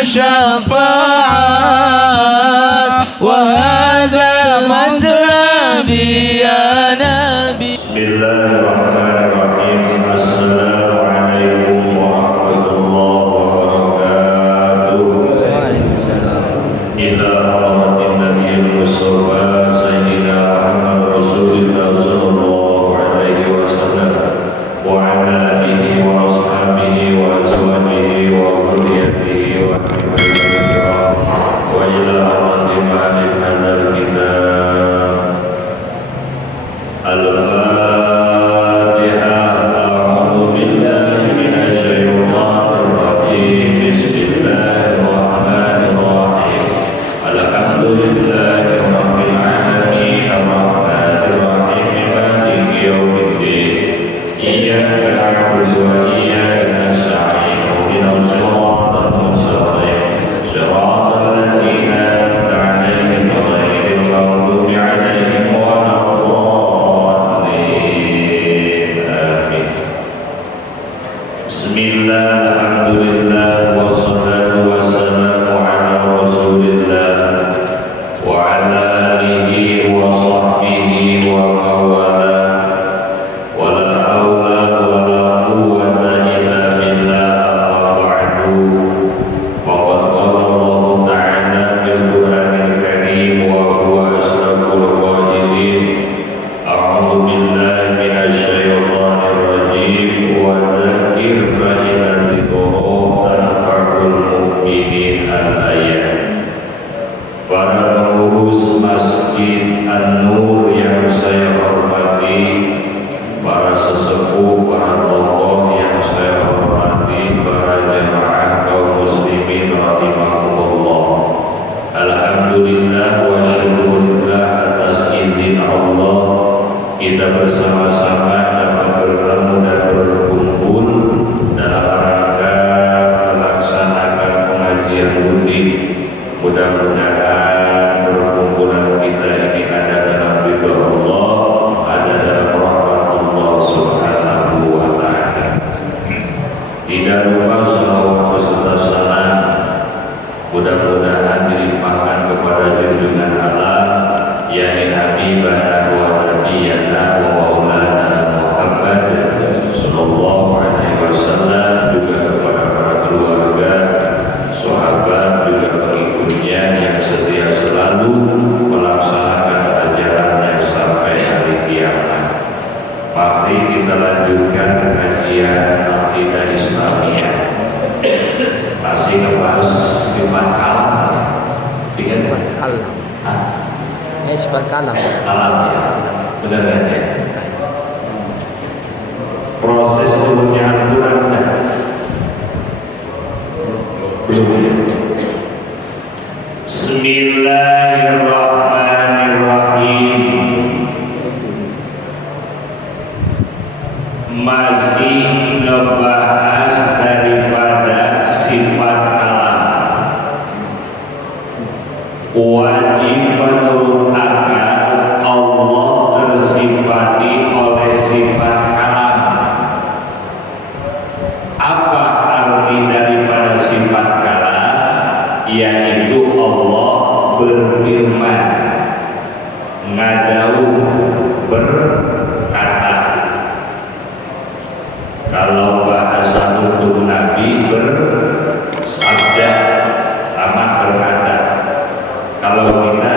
الشفاعات وهذا مطلبي يا نبي. بسم الله الرحمن الرحيم. السلام عليكم ورحمة الله وبركاته. إلى حضرة النبي المصطفى سيدنا محمد رسول الله صلى الله عليه وسلم وعلى آله وأصحابه وأزواجه وذريته وأحبابه الكرام وإلى حضرة مالك هذا الكتاب. الفاتحة. أعوذ بالله من الشيطان الرجيم. بسم الله الرحمن الرحيم. الحمد لله رب العالمين الرحمن الرحيم مالك يوم الدين. إياك نعبد وإياك نستعين. اهدنا الصراط المستقيم صراط الذين أنعمت عليهم غير المغضوب عليهم ولا الضالين. آمين. بسم الله الحمد لله والصلاة والسلام على رسول الله وعلى آله وصحبه ومن والاه ولا حول ولا قوة إلا بالله. أما بعد فقد قال الله تعالى في القرآن الكريم وهو أصدق القائلين: أعوذ بالله من الشيطان الرجيم وذكر فإن الذكرى تنفع المؤمنين. الآية. Para pengurus Masjid An-Nur yang saya hormati, para sesepuh, para tokoh yang saya hormati, para jemaah kaum muslimin rahimahumullah. Alhamdulillah wa syukurillah atas izin Allah kita bersama-sama dapat bertemu dan berkumpul dalam rangka melaksanakan pengajian rutin. Mudah-mudahan perkumpulan kita ini ada dalam ridha Allah, ada dalam rahmat Allah Subhanahu wa ta'ala. Tidak lupa salawat beserta salam mudah-mudahan dilimpahkan kepada junjungan alam yakni Habibana wa Nabiyana wa Maulana Muhammad sallallahu alaihi wasallam, juga kepada para keluarga, sahabat, juga pengikutnya yang setia selalu melaksanakan ajarannya sampai hari kiamat. Mari kita lanjutkan kajian akidah Islamiyah. Masih ngebahas sifat kalam. Sifat kalam. Sifat kalam. Kalam ya. Benar kan ya? Proses turunnya Al-Quran belum ya? Bismillahirrahmanirrahim. Masih ngebahas daripada sifat kalam. Wajib menurut akal Allah tersifati oleh sifat kalam. Apa arti daripada sifat kalam? Yaitu Allah berfirman, ngadauh, berkata. Kalau bahasa untuk Nabi bersabda sama berkata. Kalau kita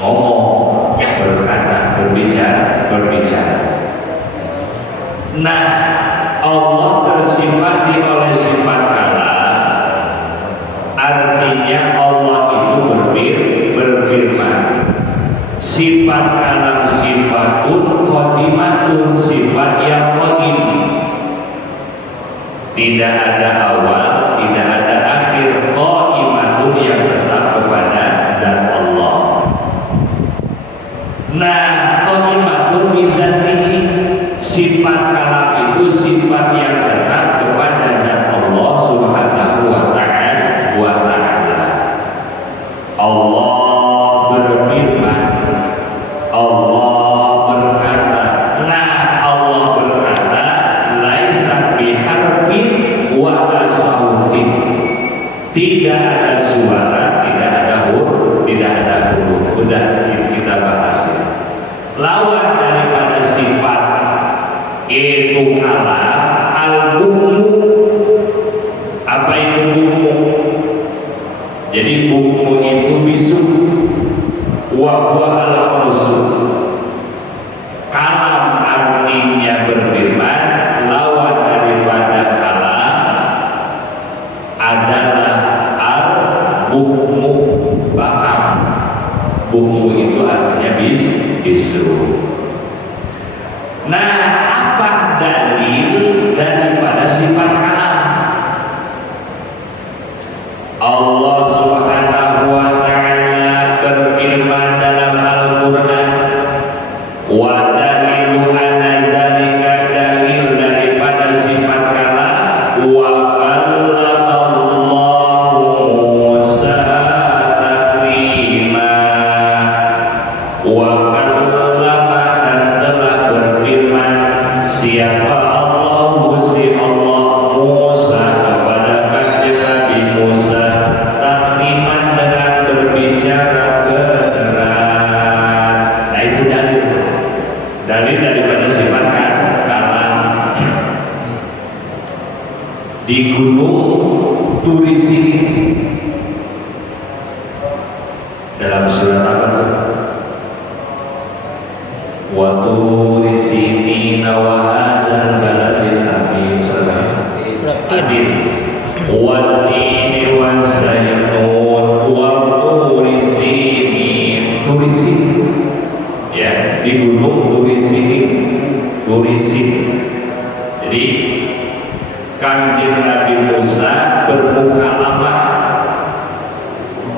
ngomong, berkata, berbicara. Nah, Allah tersifati oleh sifat kalam, artinya Allah itu berfirman. Sifat kalam sifatun qadimatun, sifat yang qadim. Tidak ada awal, tidak ada akhir. Qadimatun yang tetap kepada zat Allah. Nah, qadimatun bidzatihi, sifat kalam itu sifat yang tetap kepada zat Allah Subhanahu wa ta'ala. Allah berfirman, Allah berkata. Nah, Allah berkata laisa biharfin wa la sautin. sudah kita bahas. Lawan daripada sifat itu kalam al-bukmu. Apa itu bukmu? Jadi bukmu itu bisu wa huwa al-khamsu. Kalam artinya berfirman, lawan daripada kalam adalah al-bukmu, bakam. Bukmu itu artinya bisu. Nah, apa dalil daripada sifat kalam? Allah Subhanahu wa ta'ala berfirman dalam Al-Qur'an, wa dalilu ala dzalika, dalil daripada sifat kalam, wa kallamallahu Musa taklima. Wa kallama, dan telah berfirman siapa Allah, Gusti Allah, Musa kepada kanjeng Nabi Musa takliman, dengan berbicara kebenaran. Nah, itu dalil daripada sifat kalam. Di gunung Turisi dalam surat apa tuh? Wa turi sinina wa hadzal baladil amin. Wa tini wa zaitun wa turi sinin. Turisi, ya, di gunung Turisi. Jadi kanjeng Nabi Musa bermukalamah,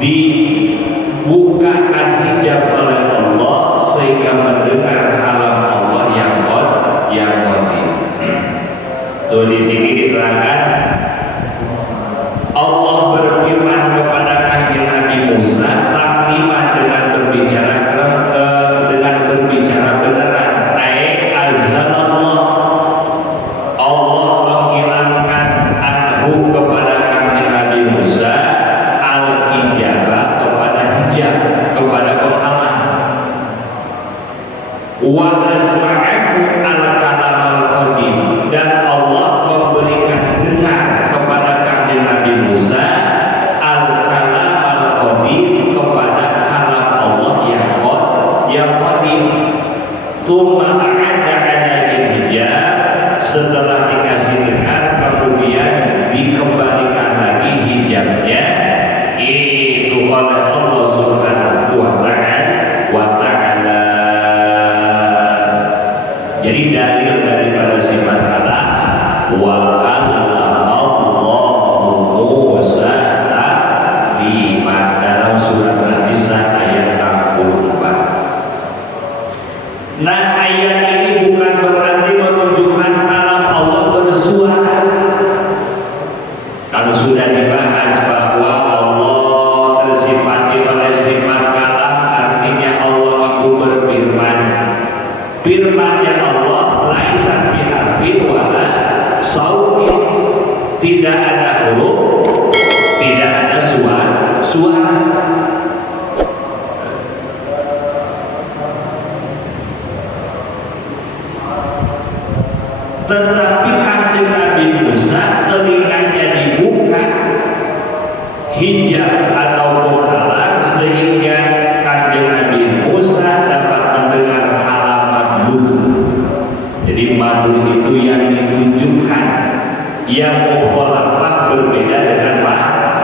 dibukakan hijab oleh Allah sehingga mendengar kalam Allah yang qadim. Tuh di sini diterangkan Allah berfirman kepada kanjeng Nabi Musa takliman, dengan berbicara beneran. Naik azzalallah, Allah menghilangkan anhu kepada kanjeng Nabi Musa al-ijabah, kepada hijab, kepada penghalang. Wa asma'ahu al-kalam al-qadim, dan Allah memberikan dengar kepada kanjeng Nabi Musa al-kalam al-qadim, kepada kalam Allah yang qadim. Tsumma a'ada 'alaihi hijab, setelah dikasih dengar kemudian dikembalikan lagi hijabnya. Itu oleh Allah Subhanahu wa ta'ala. Jadi dalil daripada sifat kalam, wa kallamallahu Musa taklima, dalam surat An-Nisa ayat 64. Nah, ayat ini bukan berarti menunjukkan kalam Allah bersuara. Kalau sudah dibahas bahwa Allah tersifati oleh sifat kalam, artinya Allah itu berfirman. Firman-Nya Allah laisa biharfin wala sautin, tidak ada huruf, tidak ada suara. Tetapi kanjeng Nabi Musa telinganya dibuka hijab atau penghalang, sehingga kanjeng Nabi Musa dapat mendengar kalam madlul. Jadi madlul itu yang ditunjukkan, yang mukhalafah berbeda dengan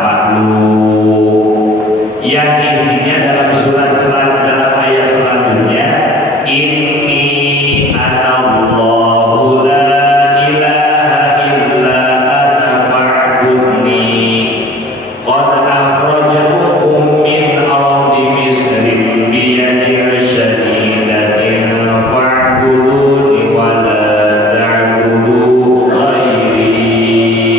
madlul, yang isinya dalam surat dalam ayat selanjutnya, inni anallahu la ilaha illa ana fa'budni qad akhrajakum min ardi misrin biyadin syadidatin fa'buduni wa la ta'budu ghairi.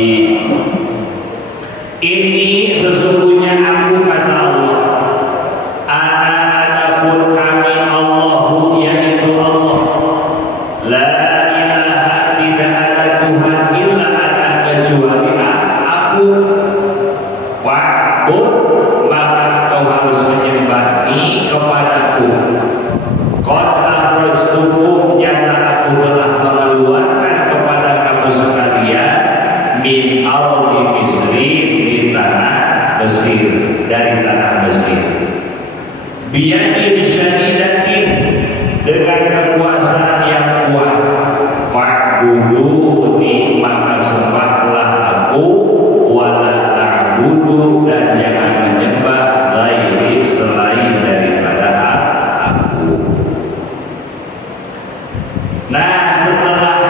Nah, setelah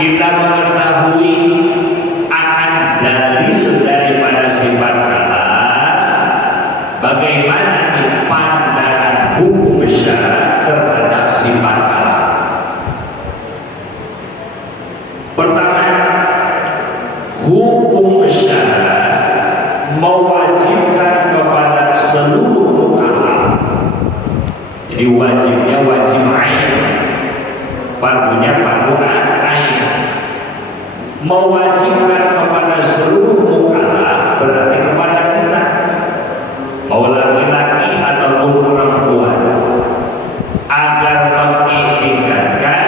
kita mengetahui akan dalil daripada sifat kalam, bagaimana pandangan hukum syara terhadap sifat kalam? Pertama, hukum syara mewajibkan kepada seluruh kalam. Jadi wajibnya wajib ain, fardunya fardu ain. Mewajibkan kepada seluruh mukallaf berarti kepada kita, mau laki-laki ataupun perempuan, agar mengiktikadkan,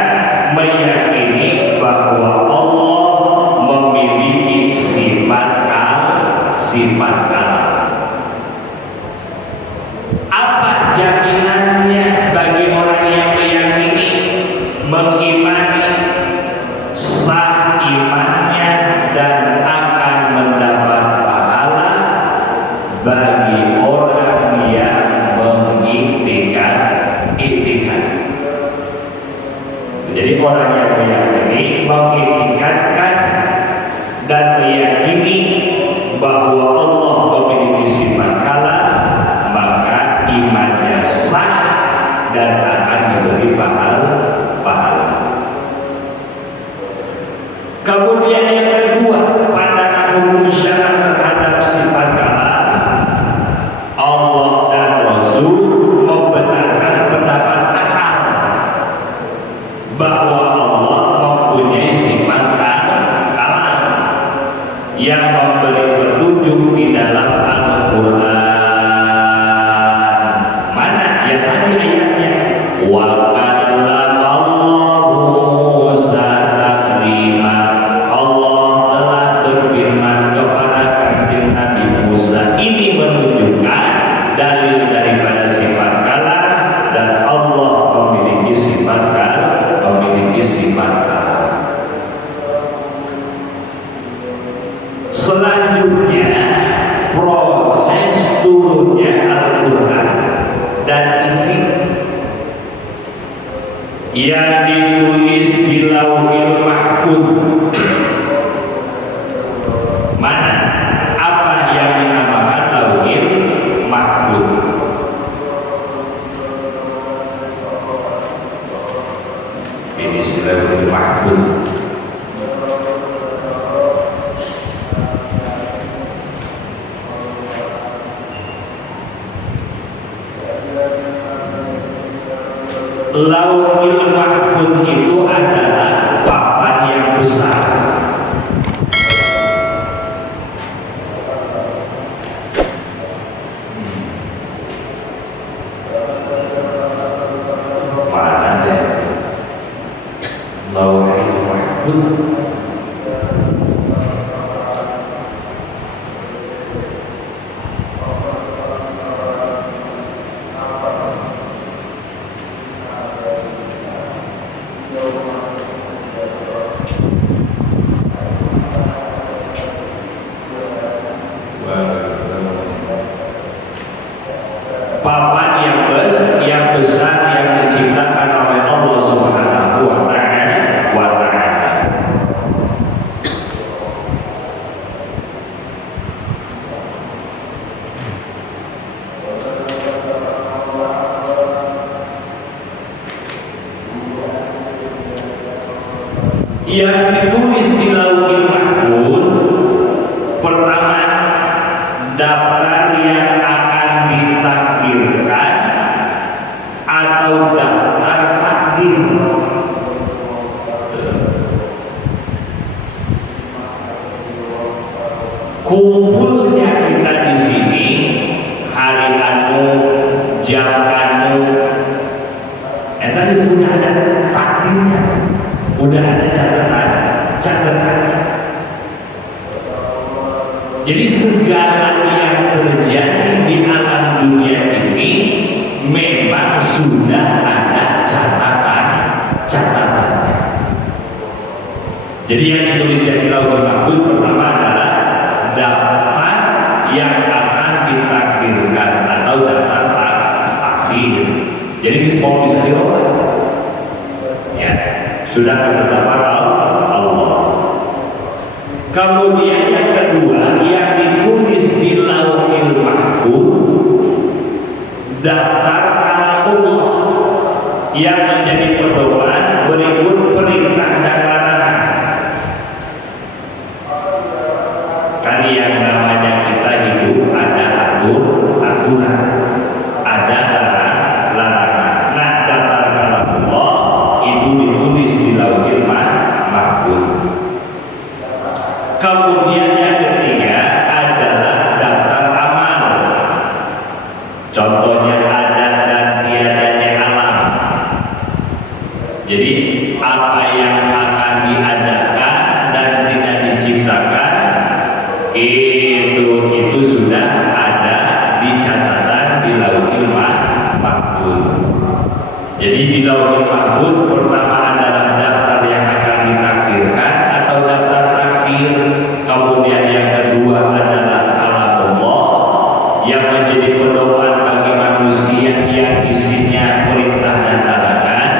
meyakini bahwa Allah memiliki sifat kalam. Apa jaminannya bagi orang yang meyakini, mengimani, sah imannya dan akan mendapat pahala bagi orang yang mengiktikad. Jadi orang yang meyakini, mengiktikadkan dan meyakini bahwa Allah memiliki sifat kalam, maka imannya sah dan akan diberi pahala. Kemudian yang kedua, pandangan hukum syara terhadap sifat kalam, Allah dan Rasul membenarkan pendapat akal bahwa Allah mempunyai sifat kalam yang memberi petunjuk di dalam Al-Quran. Mana ya tadi ayatnya? Wa kallamallahu Musa taklima. Allah telah berfirman kepada kanjeng Nabi Musa. Ini menunjukkan dalil daripada sifat kalam dan Allah memiliki sifat kalam. Selanjutnya proses turunnya Al-Quran dan isi yang ditulis di Lauhil Mahfuz. Mana? Apa yang dinamakan Lauhil Mahfuz? Ini Lauhil Mahfuz. Lauhil Mahfuz itu adalah papan yang besar. Mana deh Lauhil Mahfuz? Papan yang besar yang diciptakan oleh Allah Subhanahu wa Ta'ala. Yang ditulis di Lauhil Mahfuz, pertama, daftar yang akan ditakdirkan atau daftar takdir. Kumpulnya kita di sini hari anu, jam anu, tadi sudah ada takdirnya, udah ada catatan. Jadi segala yang terjadi di alam dunia ini memang sudah ada catatannya. Jadi yang ditulisnya di Lauhil Mahfuz pertama adalah daftar yang akan ditakdirkan atau daftar takdir. Jadi semua bisa dirubah. Ya, sudah ketetapan Allah. Kemudian yang kedua yang ditulis di Lauhil Mahfuz daftar kalamullah yang menjadi pedoman berikut perintah dan larangan. Kan yang namanya kita hidup ada aturan, ada larangan. Nah, daftar kalamullah itu ditulis di Lauhil Mahfuz. Kemudian yang ketiga adalah daftar amal. Contohnya adat dan tiadanya alam. Jadi apa yang akan diadakan dan tidak diciptakan itu sudah ada di catatan di Lauhil Mahfuz. Jadi di Lauhil Mahfuz pertama adalah daftar yang akan ditakdirkan atau daftar takdir. Kemudian yang kedua adalah kalamullah yang menjadi pedoman bagi manusia yang isinya perintah dan larangan.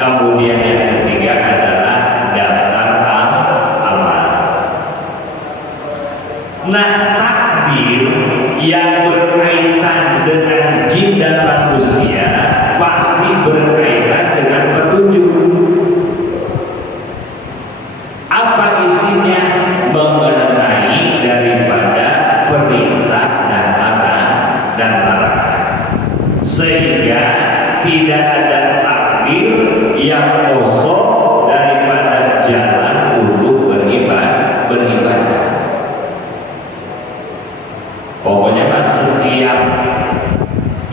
Kemudian yang ketiga adalah daftar amal. Nah, takdir yang berkaitan dengan jin dan manusia pasti berkaitan dengan petunjuk. Apa isinya? Mengenai daripada perintah dan larangan, sehingga tidak ada takdir yang kosong daripada jalan untuk beribadah. Pokoknya mas, setiap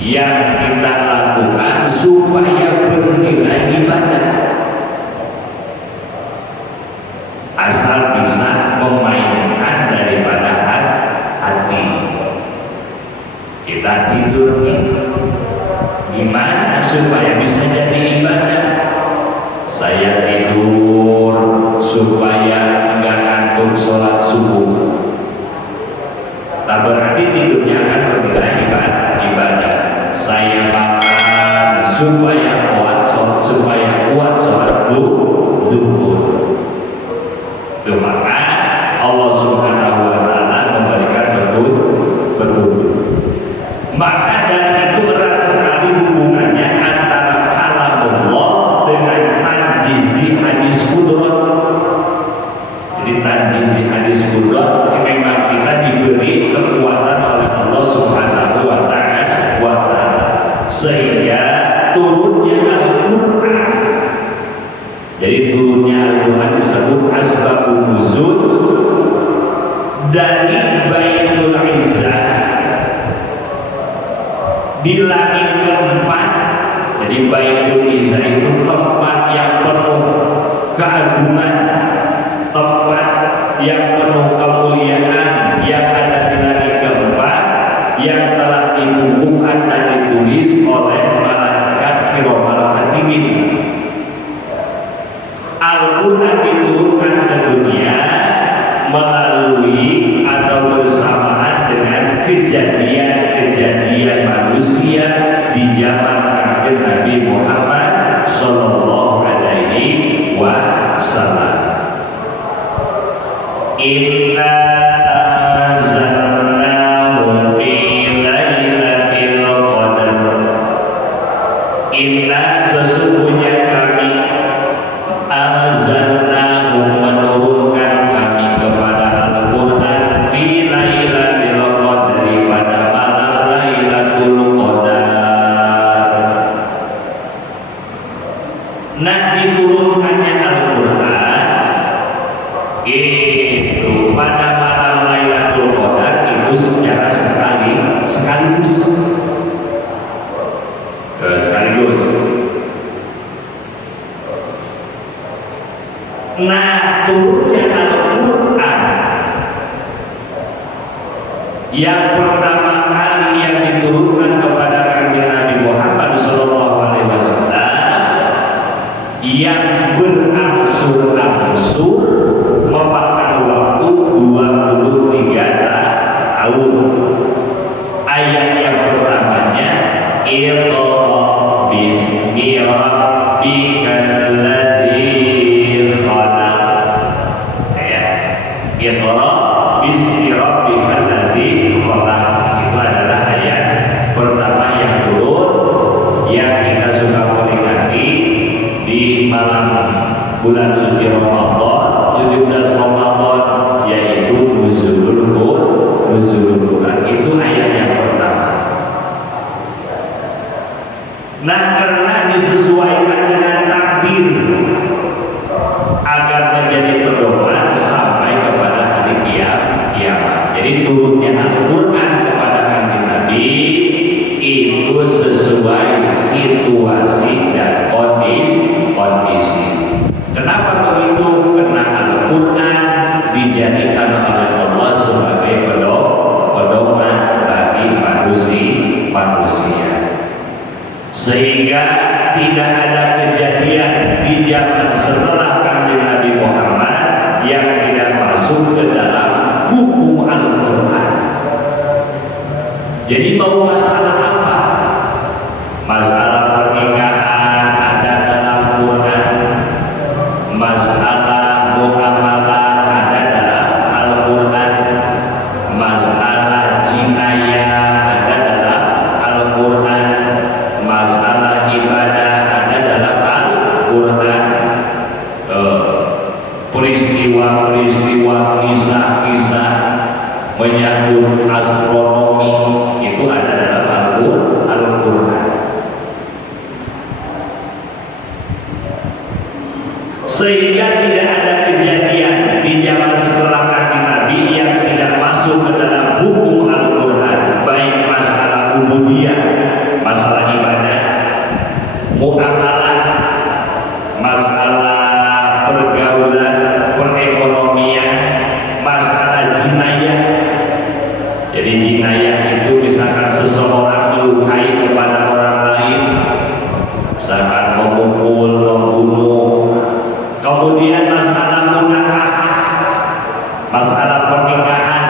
yang kita lakukan supaya bernilai ibadah, asal bisa memainkan daripada hati. Kita tidur gimana supaya bisa jadi ibadah? Saya tidur supaya enggak ngantuk sholat subuh. Tak berarti tidurnya akan bernilai ibadah. Saya makan supaya kuat sholat zuhur. Maka Allah Subhanahu wa Ta'ala memberikan petunjuk. Maka dari itu erat sekali hubungannya antara kalamullah dengan tanjizi hadis qudrat. Jadi tanjizi hadis qudrat memang kita diberi kekuatan oleh Allah Subhanahu wa Ta'ala sehingga turunnya Al-Quran. Jadi turunnya Al-Quran disebut asbabun nuzul dari Baitul Izzah di langit keempat. Jadi Baitul Izzah itu tempat yang penuh keagungan, tempat yang penuh kemuliaan yang ada di langit keempat, yang telah dibukukan dan ditulis oleh malaikat kiraman katibin. Al-Quran diturunkan ke dunia melalui atau bersamaan dengan kejadian-kejadian manusia di zaman akhir Nabi Muhammad Sallallahu Alaihi Wasallam. Inna anzalnahu fi lailatul qadar. Inna sesungguhnya kami anzalnahu menurunkan kami kepada Al-Quran fi lailatul qadar pada malam Lailatul Qadar. Nah, diturunkannya Al-Quran itu pada malam Lailatul Qadar itu secara sekaligus. Nah, turunnya Al-Quran yang pertama kali yang diturunkan kepada Nabi Muhammad SAW yang berangsur-angsur memakan waktu 23 tahun. Ayat yang pertamanya Iqra bismi rabbikal ladzi bulan suci Ramadan, 17 Ramadan, yaitu nuzulul Quran. Itu ayat yang pertama. Nah, karena disesuaikan dengan takdir agar menjadi pedoman sampai kepada hari kiamat. Jadi turunnya Al-Quran kepada kanjeng Nabi itu sesuai situasi dan kondisi. Kenapa begitu? Karena Al-Quran dijadikan oleh Allah sebagai pedoman bagi manusia. Sehingga tidak ada kejadian di zaman setelah kanjeng Nabi Muhammad yang tidak masuk ke dalam hukum Al-Quran. Jadi mau masalah apa? Masalah pernikahan ada dalam Quran, masalah muamalah ada dalam Al-Quran, masalah jinayah ada dalam Al-Quran, masalah ibadah ada dalam Al-Quran, peristiwa-peristiwa, kisah-kisah menyangkut astronomi itu ada dalam Al-Quran. Sehingga tidak ada kejadian di zaman setelah kanjeng Nabi yang tidak masuk ke dalam hukum Al-Quran, baik masalah ubudiyah, masalah ibadah, muamalah, masalah pergaulan, perekonomian, masalah jinayah. Jadi jinayah itu misalkan seseorang melukai kepada orang lain, misalkan memukul, membunuh. Kemudian masalah munakah, masalah pernikahan,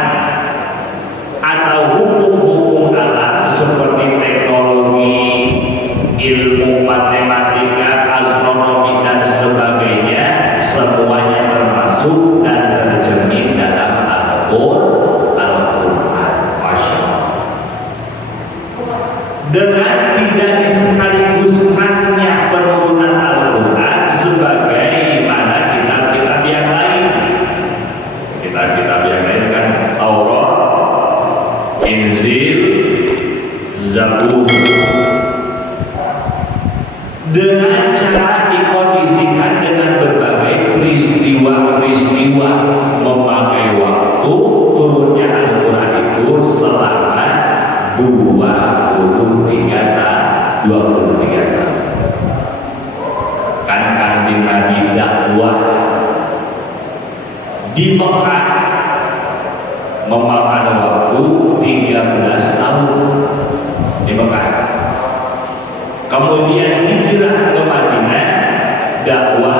atau hukum-hukum alam seperti teknologi, ilmu matematika, astronomi dan sebagainya, semuanya termasuk dan tercermin dalam Al-Quran. Masya Allah. Dengan tidak disekaligus-kannya penurunan Al-Quran sebagai mana kitab-kitab yang lain. Kitab-kitab yang lain kan Taurat, Injil, Zabur. Dengan cara dikondisikan dengan berbagai peristiwa-peristiwa, memakai waktu turunnya Al-Quran itu selama 23 tahun. Kan kanjeng Nabi dakwah di Mekah memakan waktu 13 tahun di Mekah. Kemudian hijrah ke Madinah, dakwah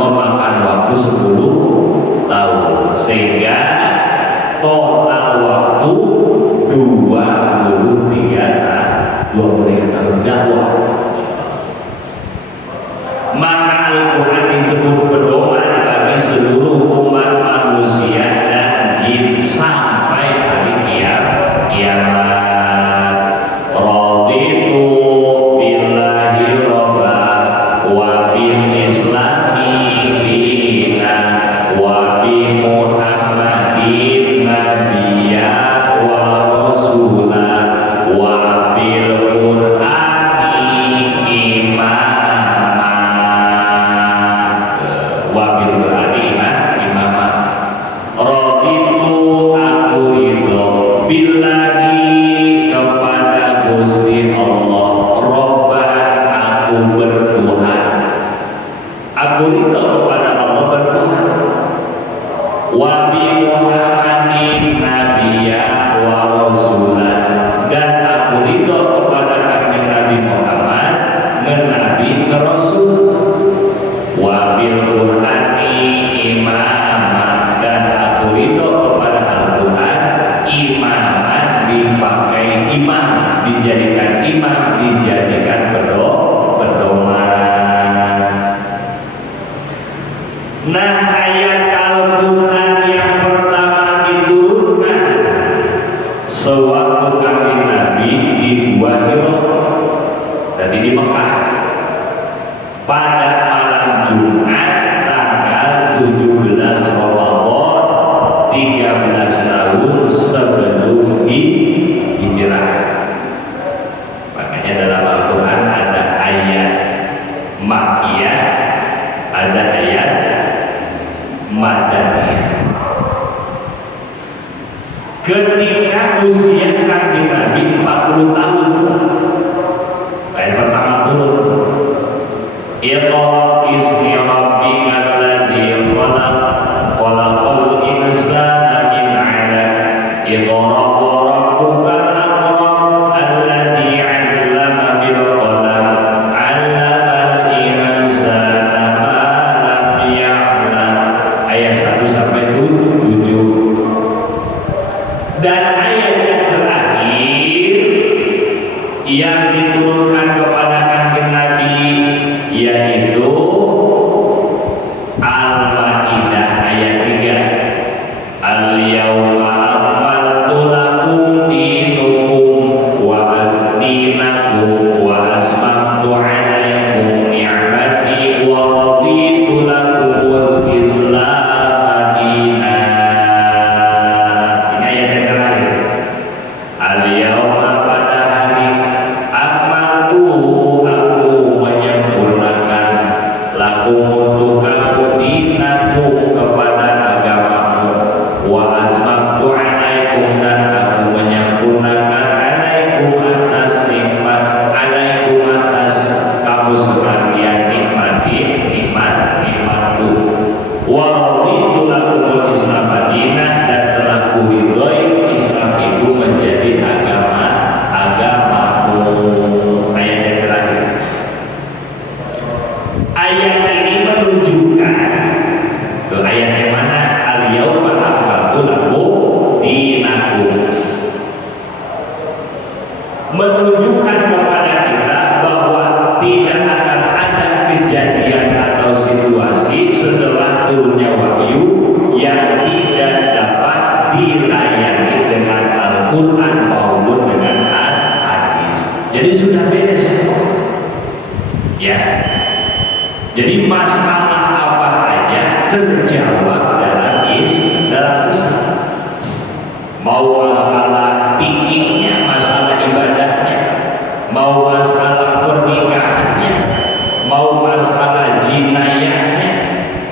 memakan waktu 10 tahun, sehingga total waktu 23 tahun dakwah. Maka Al-Quran disebut pedoman bagi seluruh umat manusia dan jin sampai hari kiamat. Raditu billahi robba wa bil islami dina wa bi Muhammadin nabiyya wa rasula wa bil Qur'ani imama wa bil Qur'ani imama. Raditu aku ridho billahi kepada Gusti Allah, Robban aku bertuhan. Aku ridho kepada Allah bertuhan. Wa bi Muhammadin nabiyya wa rasulan, dan aku ridho kepada kanjeng Nabi Muhammad ngenabi ngerasul. Wa bil Qur'ani imaman, dan aku ridho kepada Al-Quran imaman, dipakai imam, dijadikan imam, dijadikan pedoman. Nah, ayat Al-Quran yang pertama diturunkan sewaktu kanjeng Nabi di Gua Hira, jadi di Mekah, pada malam Jumat usia Kanjeng Nabi 40 tahun. Ayat pertama turun. Iqra ismi rabbikal ladzi khalaq khalaqal insana min 'alaq. Iqra wa rabbukal akram alladzi 'allama bil qalam 'allamal insana ma lam ya'lam. Ayat 1 sampai 7. Dan ayat yang terakhir yang diturunkan kepada Kanjeng Nabi yaitu Al-Maidah ayat 3. Al-yauma akmaltu lakum dinukum wa dinakum wa asmamtu 'alaikum ni'mati wa raditu lakumul Islam dinan. Ini ayat yang terakhir. Al-yauma pada hari akmaltu aku menyempurnakan lakum untuk kamu dinakum kepada agamamu wa asmamtu 'alaikum dan aku menyempurnakan 'alaikum atas nikmat 'alaikum atas kamu sekalian nikmatku wa raditu lakumul Islam dinan dan telah kuridhoi Islam itu menjadi agamamu. Ayat yang terakhir. Ayat ini menunjukkan ke ayat yang mana al-yauma akmaltu lakum dinakum, menunjukkan kepada kita bahwa tidak akan ada kejadian atau situasi setelah turunnya wahyu yang tidak dapat dilayani dengan Al-Quran maupun dengan hadis. Jadi sudah beres ya. Jadi masalah apa aja terjawab dalam Islam. Mau masalah fikihnya, masalah ibadahnya, mau masalah pernikahannya, mau masalah jinayahnya,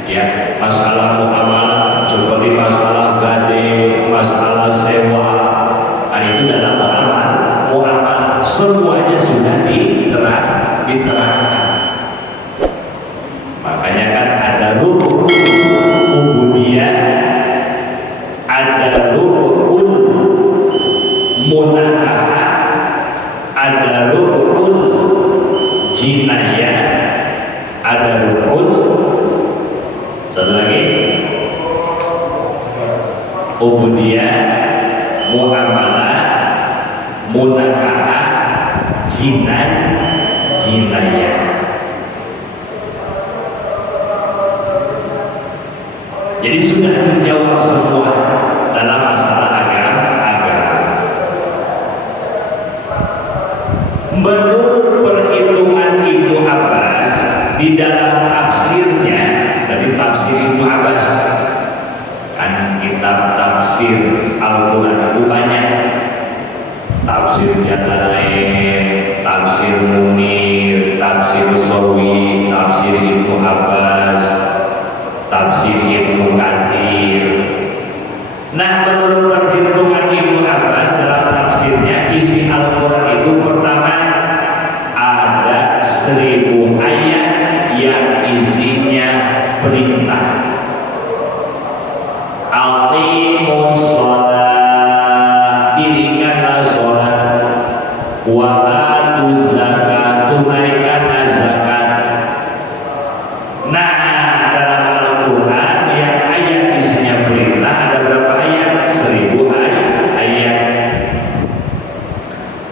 ya, masalah muamalah seperti masalah gade, masalah sewa, itu dalam muamalah semuanya sudah diterangkan. Makanya kan ada rukun ubudiyah, ada rukun munakahah, ada rukun jinayah, ada rukun satu lagi ubudiyah, muamalah, munakahah, jinayah. Jadi sudah terjawab semua dalam masalah agama. Menurut perhitungan Ibnu Abbas di dalam tafsirnya, dari tafsir Ibnu Abbas kan kitab tafsir Al-Quran itu banyak, tafsir Jalalain, tafsir Munir, tafsir Sawi, tafsir Ibnu Abbas, tafsir Ibnu Katsir. Nah, menurut perhitungan Ibnu Abbas dalam tafsirnya, isi Al-Quran itu pertama ada 1000 ayat yang isinya perintah. Aqimus shalah, dirikanlah sholat, wa atuz zakat, tunaikanlah zakat. Nah,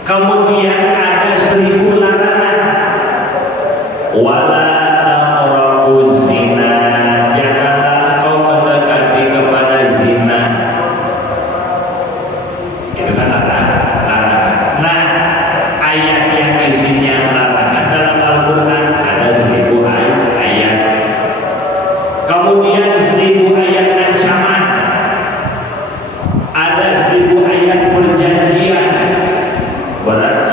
kemudian ada 1000 larangan. Wala taqrabuz zina, janganlah kau mendekati kepada zina. Itu kan larangan. Nah, ayat yang isinya larangan dalam Al-Quran ada 1000 ayat. Kemudian 1000 ayat ancaman, ada 1000 ayat perjanjian. Berat.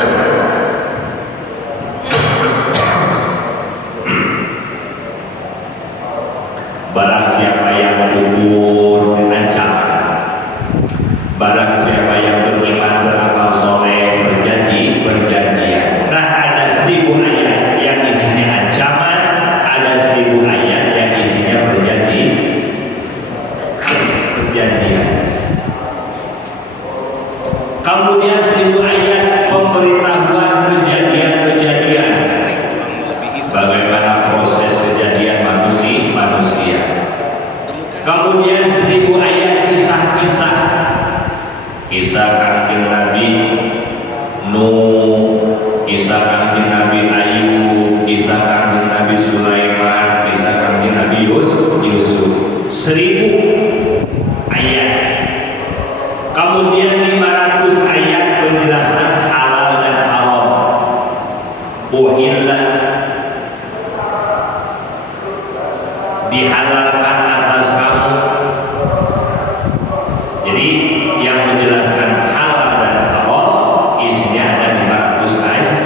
bagaimana proses kejadian manusia. Kemudian 1000 ayat kisah-kisah, kisah kanjeng Nabi Nuh, kisah kanjeng Nabi Ayub, kisah kanjeng Nabi Sulaiman, kisah kanjeng Nabi Yusuf. 1000 ayat. Kemudian 500 ayat penjelasan halal dan haram. Uhillah, dihalalkan atas kamu. Jadi yang menjelaskan halal dan haram isinya ada 500 ayat.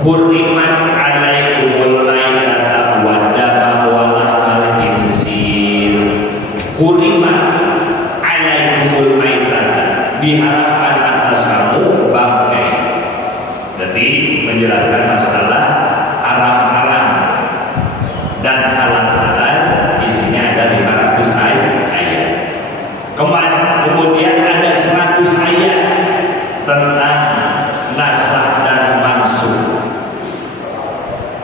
Hurrimat alaikumul maitata wa dama wa lahmal khinzir. Hurrimat alaikumul maitata, diharapkan atas kamu bangkai. Jadi menjelaskan masalah haram-haram dan halal-halal isinya ada 500 ayat. Kemudian ada 100 ayat tentang nasah dan mansukh.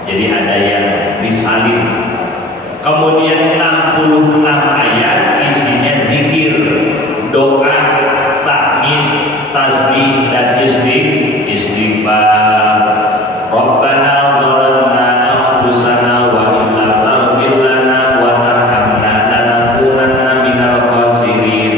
Jadi ada yang disalin. Kemudian 66 ayat isinya zikir, doa, tahmid, tasbih dan istighfar. Rabbana zalamna anfusana wa illam taghfir lana wa tarhamna lanakunanna minal khasirin.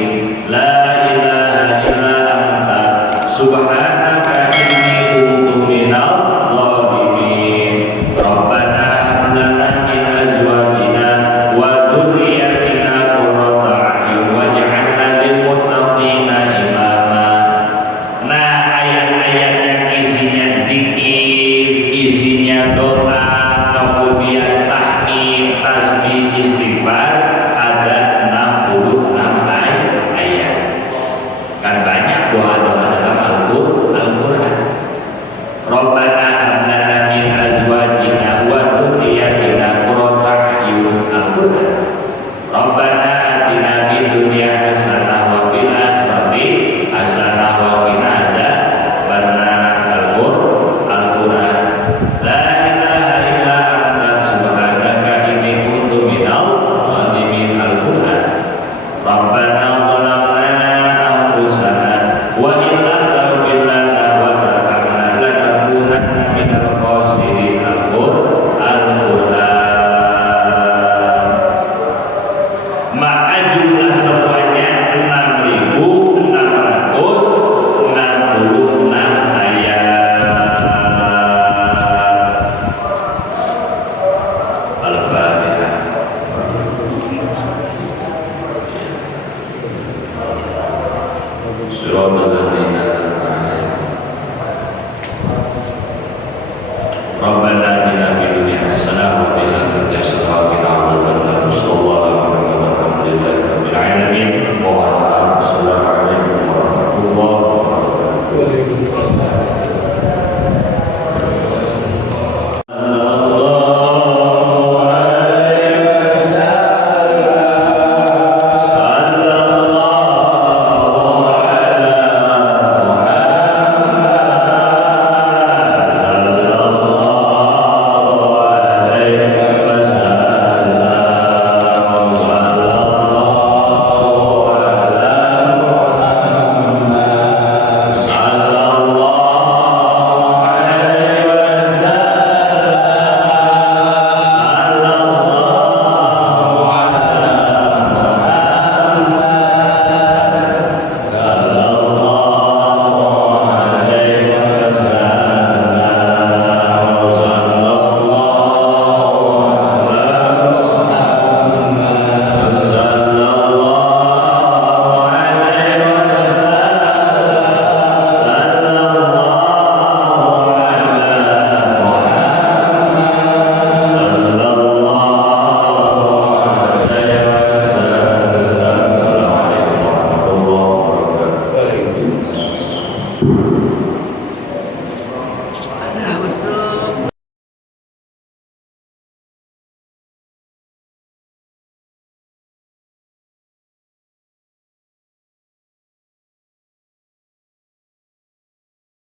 La ilaha illa anta subhanaka inni kuntu minadh dhalimin. Rabbana hab lana min azwajina wa dhurriyyatina qurrata a'yun waj'alna lil muttaqina imama. Nah, ayat-ayat yang isinya zikir, isinya doa,